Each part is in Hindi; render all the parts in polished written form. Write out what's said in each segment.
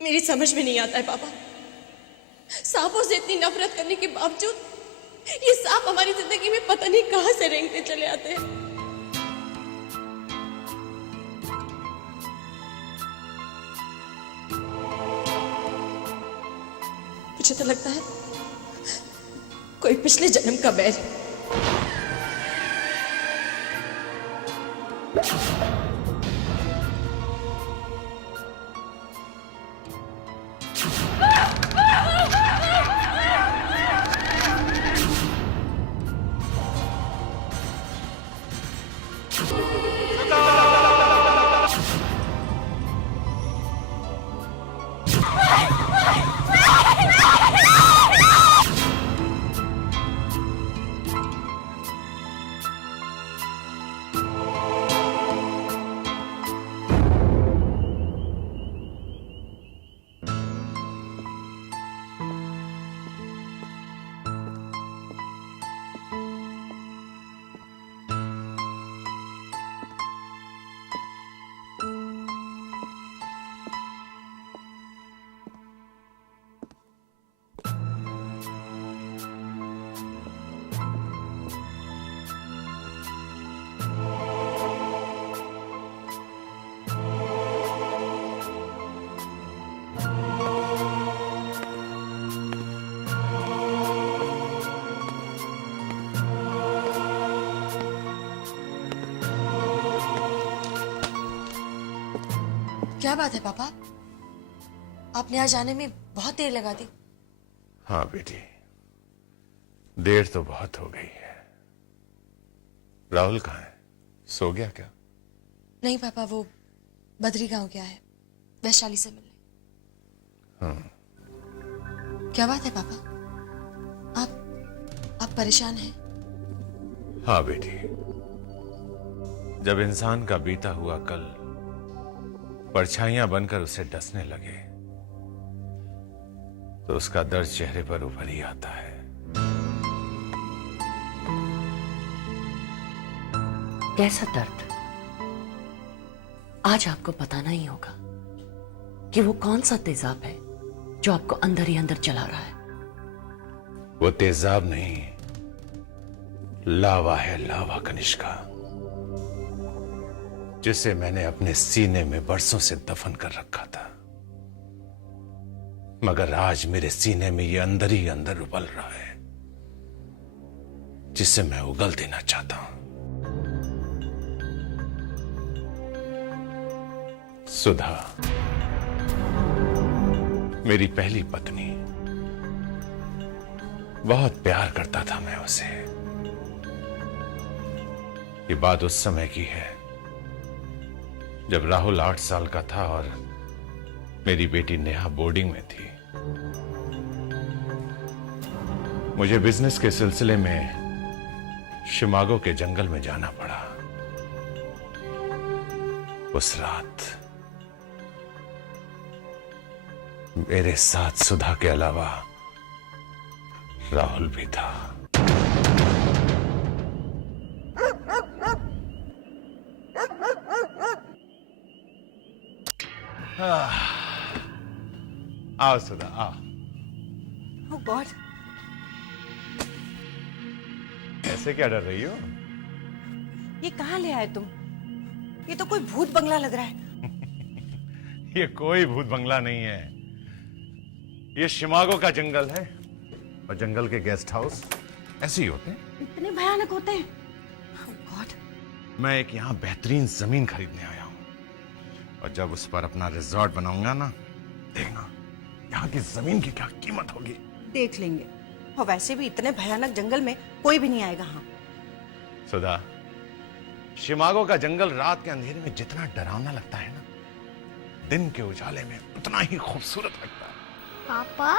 मेरी समझ में नहीं आता है पापा, सांपों से इतनी नफरत करने के बावजूद ये सांप हमारी जिंदगी में पता नहीं कहां से रेंगते चले आते हैं। मुझे तो लगता है कोई पिछले जन्म का बैर है। क्या बात है पापा, आपने आज आने में बहुत देर लगा दी। हाँ बेटी, देर तो बहुत हो गई है। राहुल कहाँ है? सो गया क्या? नहीं पापा, वो बद्री गांव गया है वैशाली से मिलने। क्या बात है पापा, आप परेशान हैं? हाँ बेटी, जब इंसान का बीता हुआ कल परछाइयां बनकर उसे डसने लगे तो उसका दर्द चेहरे पर उभर ही आता है। कैसा दर्द? आज आपको बताना ही होगा कि वो कौन सा तेजाब है जो आपको अंदर ही अंदर जला रहा है। वो तेजाब नहीं, लावा है, लावा कनिष्का, जिसे मैंने अपने सीने में बरसों से दफन कर रखा था, मगर आज मेरे सीने में ये अंदर ही अंदर उबल रहा है, जिसे मैं उगल देना चाहता हूं। सुधा, मेरी पहली पत्नी, बहुत प्यार करता था मैं उसे। ये बात उस समय की है जब राहुल 8 साल का था और मेरी बेटी नेहा बोर्डिंग में थी। मुझे बिजनेस के सिलसिले में शिकागो के जंगल में जाना पड़ा। उस रात मेरे साथ सुधा के अलावा राहुल भी था। आओ सुधा, आओ। Oh God! ऐसे क्या डर रही हो? ये कहाँ ले आए तुम? ये तो कोई भूत बंगला लग रहा है। ये कोई भूत बंगला नहीं है, ये शिकागो का जंगल है और जंगल के गेस्ट हाउस ऐसे ही होते हैं। इतने भयानक होते हैं? Oh God! मैं एक यहाँ बेहतरीन जमीन खरीदने आया हूँ और जब उस पर अपना रिजॉर्ट बनाऊंगा ना, देखना यहाँ की जमीन की क्या कीमत होगी। देख लेंगे। और वैसे भी इतने भयानक जंगल में कोई भी नहीं आएगा। हाँ सुधा, शिकागो का जंगल रात के अंधेरे में जितना डरावना लगता है ना, दिन के उजाले में उतना ही खूबसूरत लगता है। पापा,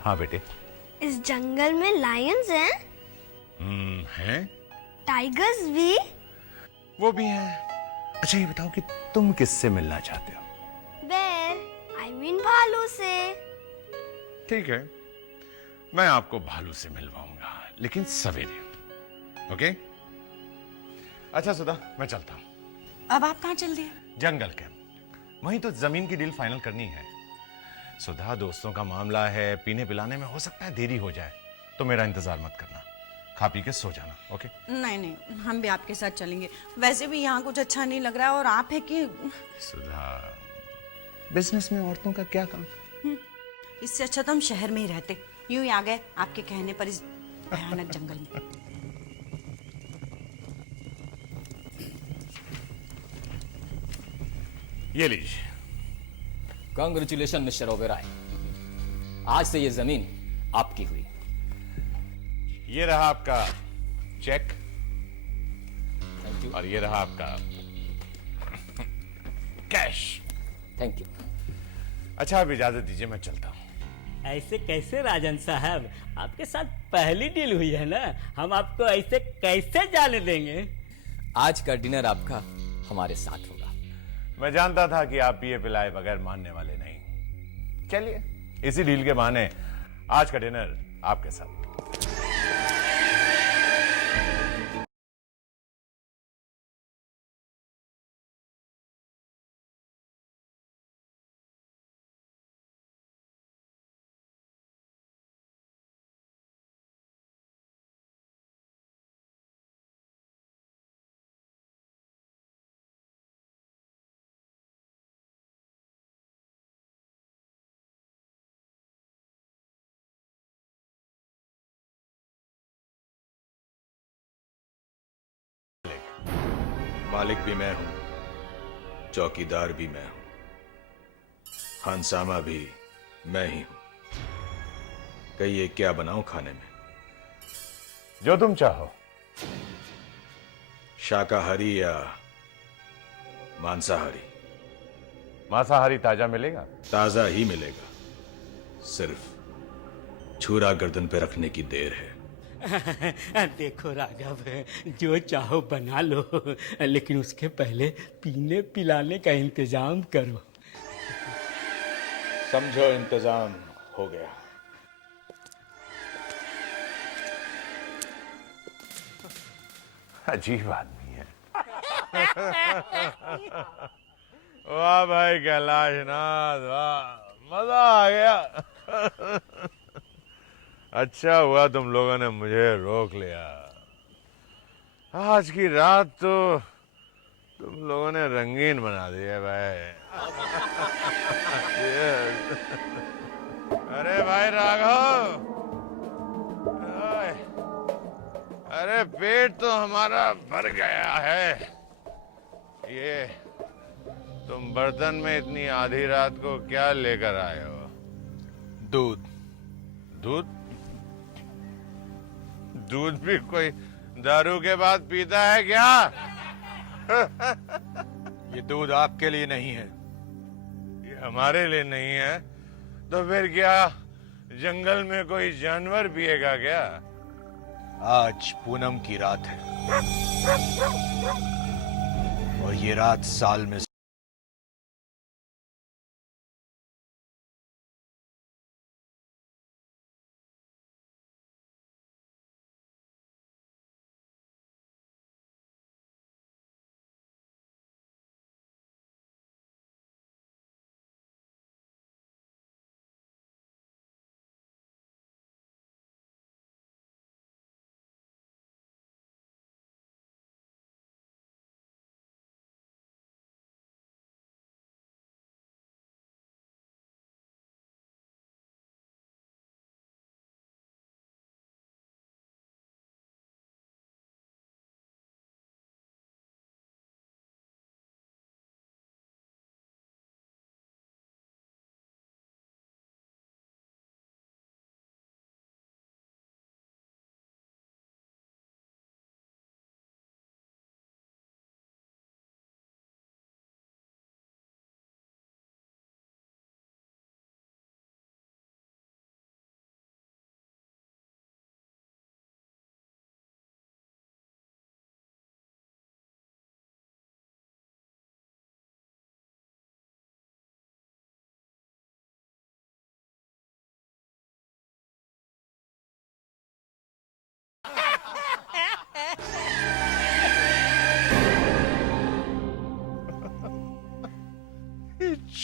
हाँ बेटे। इस जंगल में लायंस हैं? हैं? टाइगर्स भी? वो भी हैं। अच्छा ये बताओ कि तुम किससे मिलना चाहते हो? बेर, I mean भालू से। ठीक है, मैं आपको भालू से मिलवाऊंगा, लेकिन सवेरे। ओके? अच्छा सुधा, मैं चलता हूं। अब आप कहाँ चल दिए? जंगल कैंप, वहीं तो जमीन की डील फाइनल करनी है। सुधा, दोस्तों का मामला है, पीने पिलाने में हो सकता है देरी हो जाए, तो मेरा इंतजार मत करना, खा पी के सो जाना। ओके? नहीं नहीं, हम भी आपके साथ चलेंगे। वैसे भी यहाँ कुछ अच्छा नहीं लग रहा है, और आप है कि सुधा, बिजनेस में औरतों का क्या काम? इससे अच्छा तो हम शहर में ही रहते, यूं ही आ गए आपके कहने पर इस भयानक जंगल में। ये लीजिए। कांग्रेचुलेशन मिस्टर ओबेरॉय, आज से ये जमीन आपकी हुई। ये रहा आपका चेक, थैंक यू। और ये रहा आपका कैश। Thank you. अच्छा, आप इजाजत दीजिए, मैं चलता हूं। ऐसे कैसे राजन साहब, आपके साथ पहली डील हुई है ना, हम आपको ऐसे कैसे जाने देंगे? आज का डिनर आपका हमारे साथ होगा। मैं जानता था कि आप पिए पिलाए बगैर मानने वाले नहीं। चलिए, इसी डील के बहाने आज का डिनर आपके साथ। मालिक भी मैं हूं, चौकीदार भी मैं हूं, हंसामा भी मैं ही हूं। कहिए क्या बनाऊं खाने में? जो तुम चाहो। शाकाहारी या मांसाहारी? मांसाहारी ताजा मिलेगा? ताजा ही मिलेगा, सिर्फ छुरा गर्दन पे रखने की देर है। देखो राघव, जो चाहो बना लो, लेकिन उसके पहले पीने पिलाने का इंतजाम करो। समझो इंतजाम हो गया। अजीब आदमी है। वाह भाई कैलाशनाथ, वाह, मजा आ गया। अच्छा हुआ तुम लोगों ने मुझे रोक लिया। आज की रात तो तुम लोगों ने रंगीन बना दी है भाई। अरे भाई राघव, ओए, अरे पेट तो हमारा भर गया है। ये तुम बर्तन में इतनी आधी रात को क्या लेकर आए हो? दूध। दूध? दूध भी कोई दारू के बाद पीता है क्या? ये दूध आपके लिए नहीं है। ये हमारे लिए नहीं है, तो फिर क्या जंगल में कोई जानवर पिएगा क्या? आज पूनम की रात है, और ये रात साल में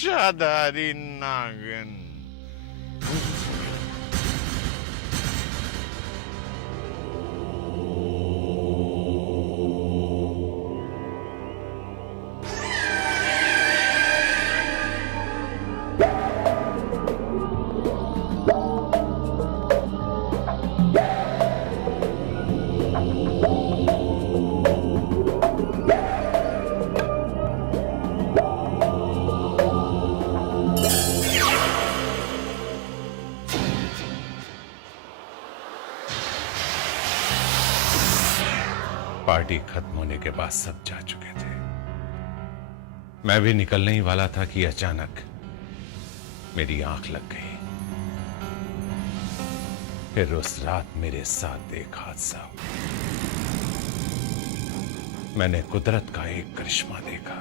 इच्छाधारी नागिन। पार्टी खत्म होने के बाद सब जा चुके थे। मैं भी निकलने ही वाला था कि अचानक मेरी आंख लग गई। फिर उस रात मेरे साथ एक हादसा हुआ। मैंने कुदरत का एक करिश्मा देखा।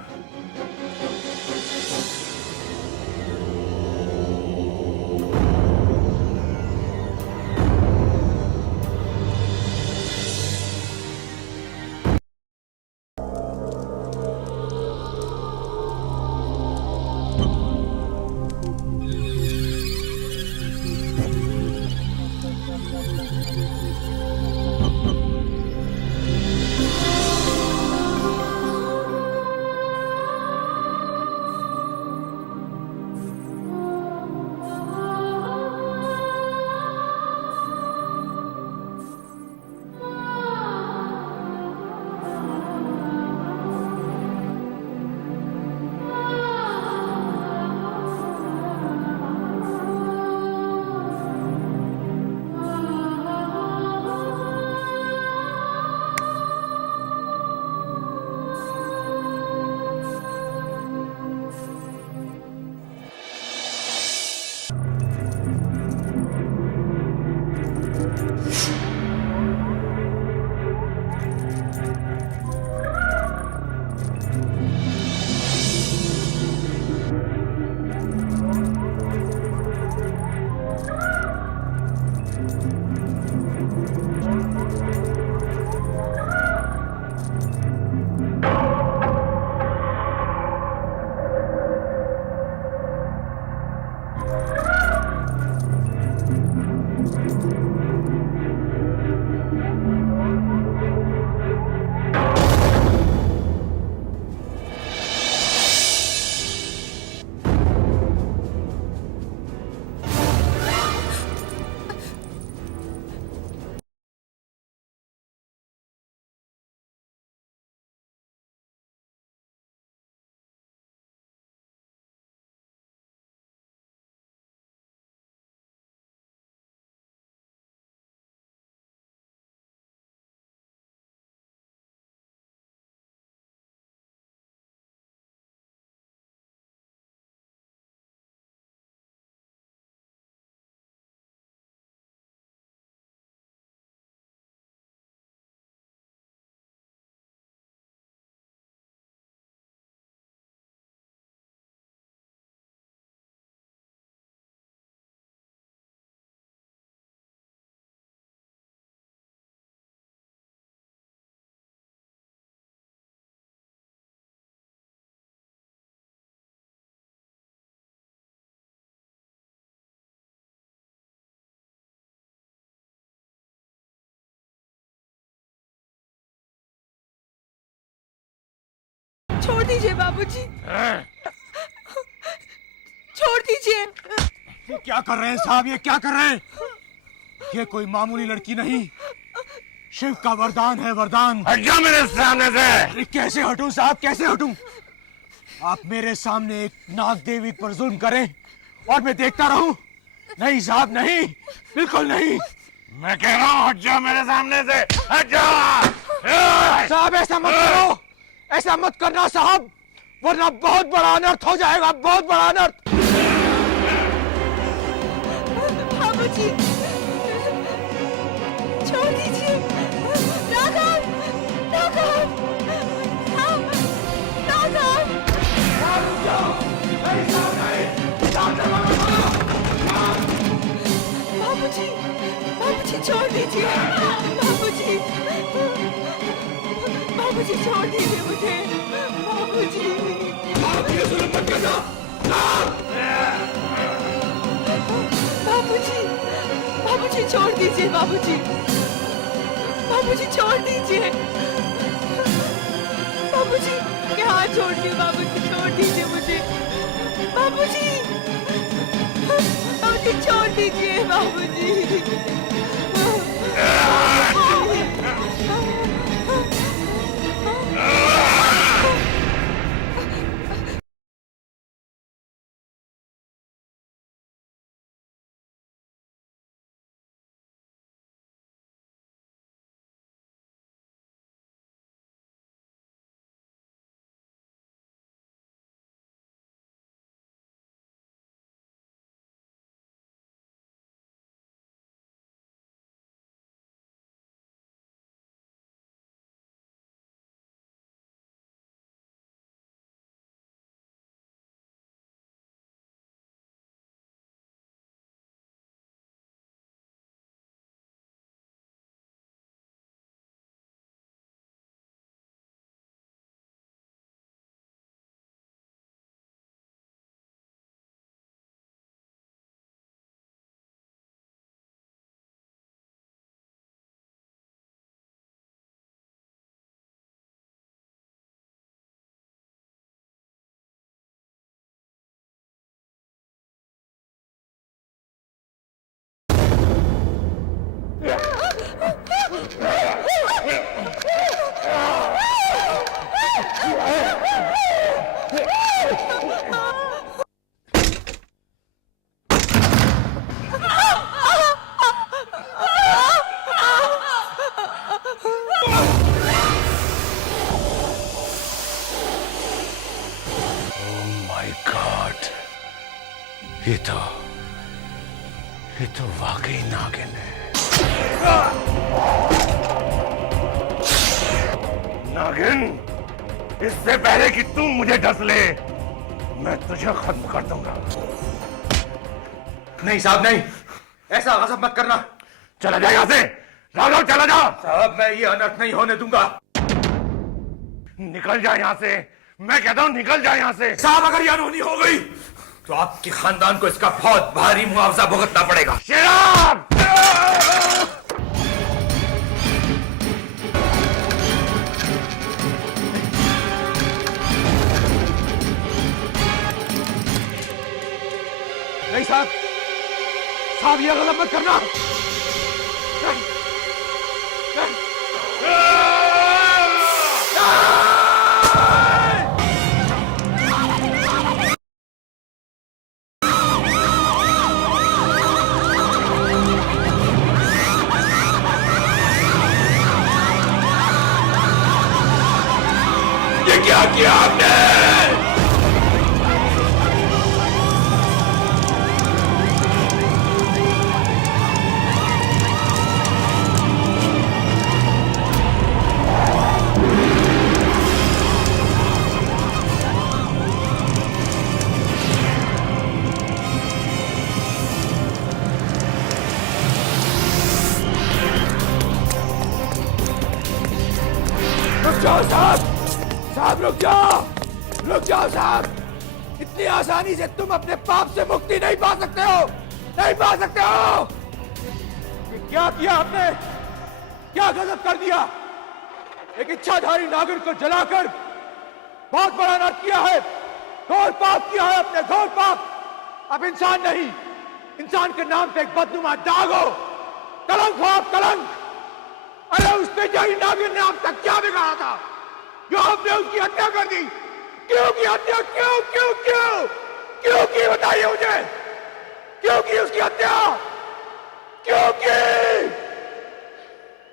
छोड़ दीजिए बाबूजी, छोड़ दीजिए। ये क्या कर रहे हैं साहब, ये क्या कर रहे हैं? ये कोई मामूली लड़की नहीं, शिव का वरदान है, वरदान। हट जा मेरे सामने से। अरे कैसे हटूं साहब, कैसे हटूं? आप मेरे सामने एक नाग देवी पर जुल्म करें और मैं देखता रहूं? नहीं साहब, नहीं, बिल्कुल नहीं। मैं कह रहा हूं हट जा मेरे सामने से, हट जा। साहब ऐसा मत करो, ऐसा मत करना साहब, वरना बहुत बड़ा अनर्थ हो जाएगा, बहुत बड़ा अनर्थ। बाबूजी, छोड़ दीजिए। राघव, राघव, राघव। बाबूजी, बाबूजी छोड़ दीजिए। बाबूजी, बाबूजी छोड़ दीजिए मुझे। बाबूजी, आप ये जुल्म मत करना, बाबूजी, बाबूजी छोड़ दीजिए बाबूजी, बाबूजी छोड़ दीजिए, बाबूजी के हाथ छोड़ के बाबूजी छोड़ दीजिए मुझे, बाबूजी, बाबूजी छोड़ दीजिए बाबूजी। ये तो वाकई नागिन है। नागिन, इससे पहले कि तू मुझे डस ले, मैं तुझे खत्म कर दूंगा। नहीं साहब नहीं, ऐसा गजब मत करना। चला जा यहाँ से, राघव चला जा। साहब मैं ये अनर्थ नहीं होने दूंगा। निकल जा यहाँ से, मैं कहता हूँ निकल जा यहाँ से। साहब अगर ये अनहोनी हो गई तो आपके खानदान को इसका बहुत भारी मुआवजा भुगतना पड़ेगा। शराब! नहीं साहब, साहब ये गलत मत करना। ये क्या किया आपने? रुक जाओ साहब, साहब रुक जाओ साहब। इतनी आसानी से तुम अपने पाप से मुक्ति नहीं पा सकते हो, नहीं पा सकते हो। ये क्या किया आपने, क्या गजब कर दिया। एक इच्छाधारी नागिन को जलाकर बहुत बड़ा अनर्थ किया है, घोर पाप किया है अपने, घोर पाप। अब इंसान नहीं, इंसान के नाम पे एक बदनुमा दाग हो, कलंक हो आप, कलंक। अरे उसने जही नागिन ने आप तक क्या बिगाड़ा था जो आपने उसकी हत्या कर दी। क्यों की हत्या, क्यों क्यों क्यों क्यों की बताइए मुझे, क्यों की उसकी हत्या।